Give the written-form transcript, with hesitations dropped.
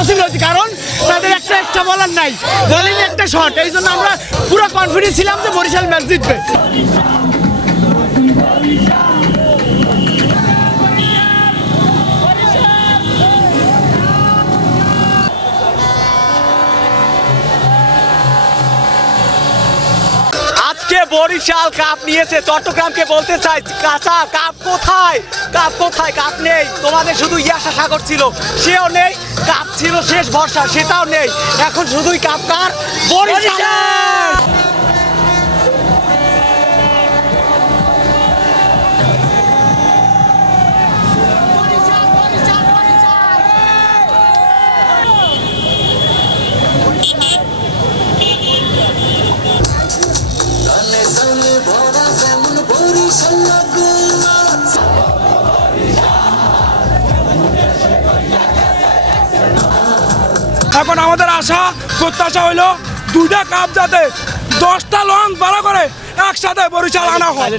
Possibility, কারণ তাদের একটা বলার নাই, বোলিং একটা শট, এই জন্য আমরা পুরো কনফিডেন্স ছিলাম যে বরিশাল ম্যাচ জিতবে। আজকে বরিশাল কাপ নিয়েছে, চট্টগ্রামকে বলতে চাই কাঁচা কাপ কোথায়, কাপ কোথায়, কাপ নেই। তোমাদের শুধু ইয়াশা সাগর ছিল, সেও নেই। কাপ ছিল শেষ ভরসা, সেটাও নেই। এখন শুধুই কাপ কার, বরিশাল। এখন আমাদের আশা প্রত্যাশা হইলো দুইটা কাপ যাতে 10টা লং ভালো করে একসাথে বরিশাল আনা হয়।